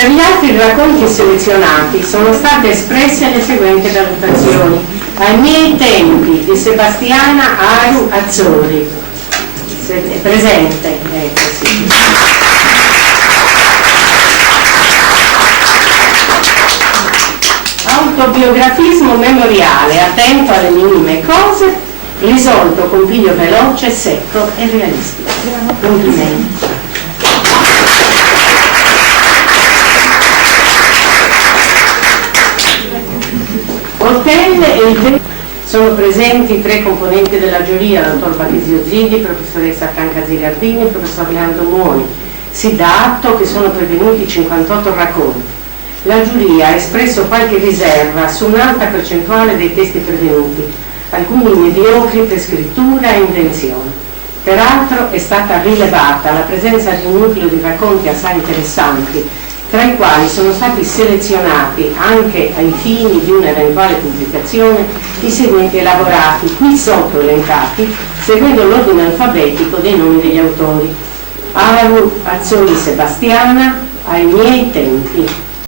Per gli altri racconti selezionati sono state espresse le seguenti valutazioni: ai miei tempi, di Sebastiana Aru Azzori. È presente, ecco, sì. Autobiografismo memoriale, attento alle minime cose, risolto con piglio veloce, secco e realistico. Complimenti. Hotel e il sono presenti 3 componenti della giuria: dottor Batisio Zighi, professoressa Franca Zigardini e professor Leandro Muoni. Si dà atto che sono pervenuti 58 racconti. La giuria ha espresso qualche riserva su un'alta percentuale dei testi pervenuti, alcuni mediocri per scrittura e invenzione. Peraltro è stata rilevata la presenza di un nucleo di racconti assai interessanti, tra i quali sono stati selezionati, anche ai fini di un'eventuale pubblicazione, i seguenti elaborati, qui sotto elencati, seguendo l'ordine alfabetico dei nomi degli autori: Aru Azzori Sebastiana, ai miei tempi;